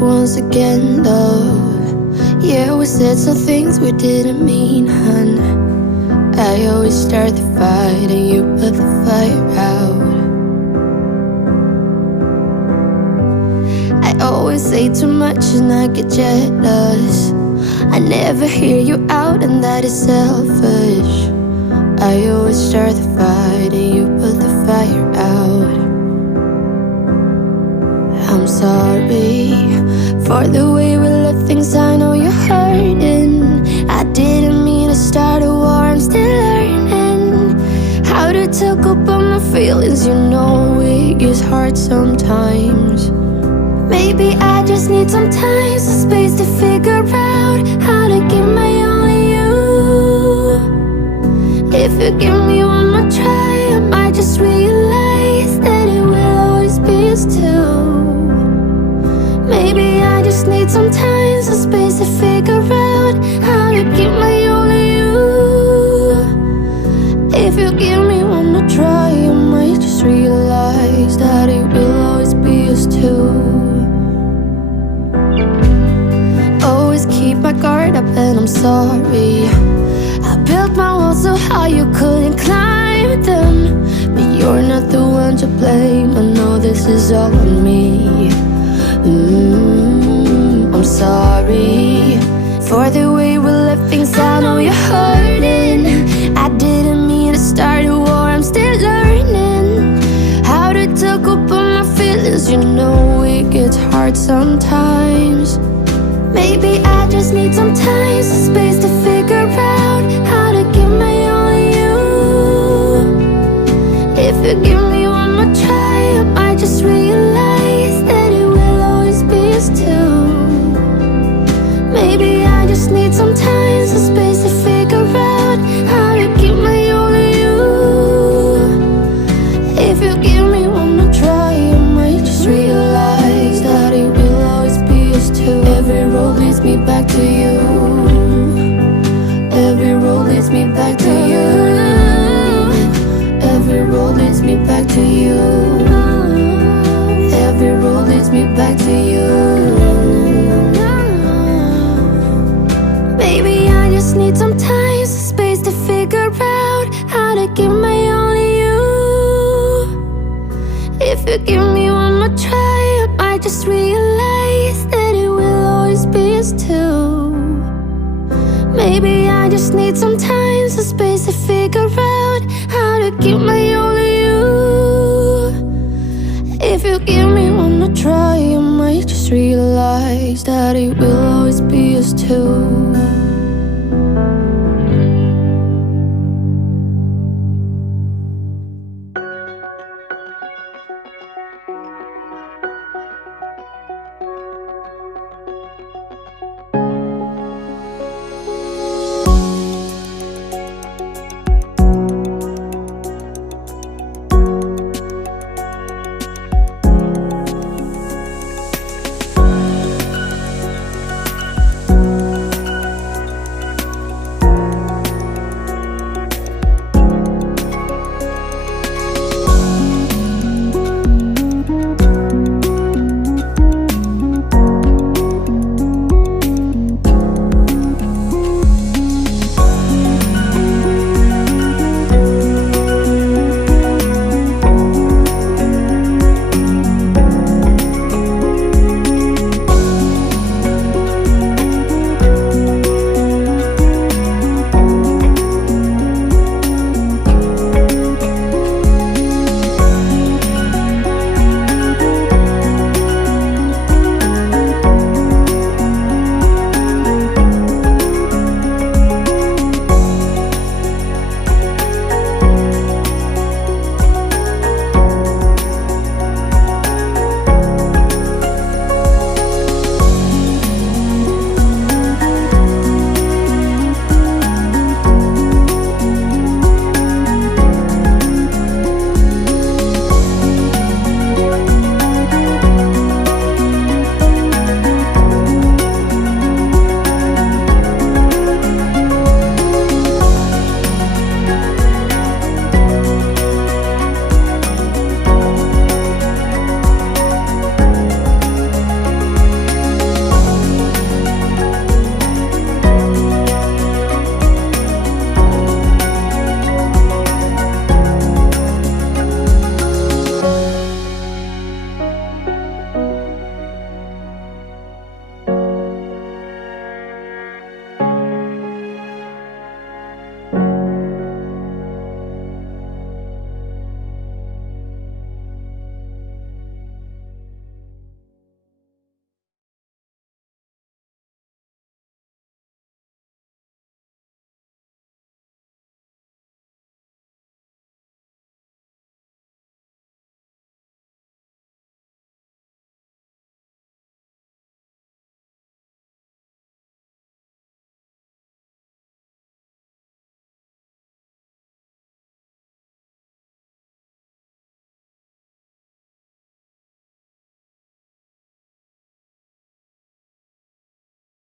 once again, love. Yeah, we said some things we didn't mean, hun. I always start the fight and you put the fire out. I always say too much and I get jealous. I never hear you out and that is selfish. I always start the fight and you put the fire out. I'm sorry for the way we left things, I know you're hurting. I didn't mean to start a war, I'm still learning how to talk about my feelings. You know it gets hard sometimes. Maybe I just need some time, some space to figure out how to give my all to you. If you give me one more try, I might just realize that it will always be us two. Maybe I just need some time, some space to figure out how to give my all to you. If you give me one more try, I might just realize that it will always be us two. Always keep my guard up and I'm sorry. I built my walls so high you couldn't climb them, but you're not the one to blame. I know this is all on me. I'm sorry for the way we left things, I know you're hurting. I didn't mean to start a war, I'm still learning how to talk about my feelings. You know it gets hard sometimes. Maybe I just need some time, some space to figure out how to give my all to you. If you give me one more try, I might just realize that it will always be us two. Maybe I just need some time, some space to figure out how to give my all to you. If you give me one more try, I might just realize that it will always be us two. Every road leads me back to you. Every road leads me back to you. Every road leads me back to you. Every road leads me back to you. Maybe I just need some time, some space to figure out how to give my all to you. If you give me one more try, I might just realize that it will always be us two. Maybe I just need some time, some space to figure out how to give my all to you. If you give me one more try, I might just realize that it will always be us two.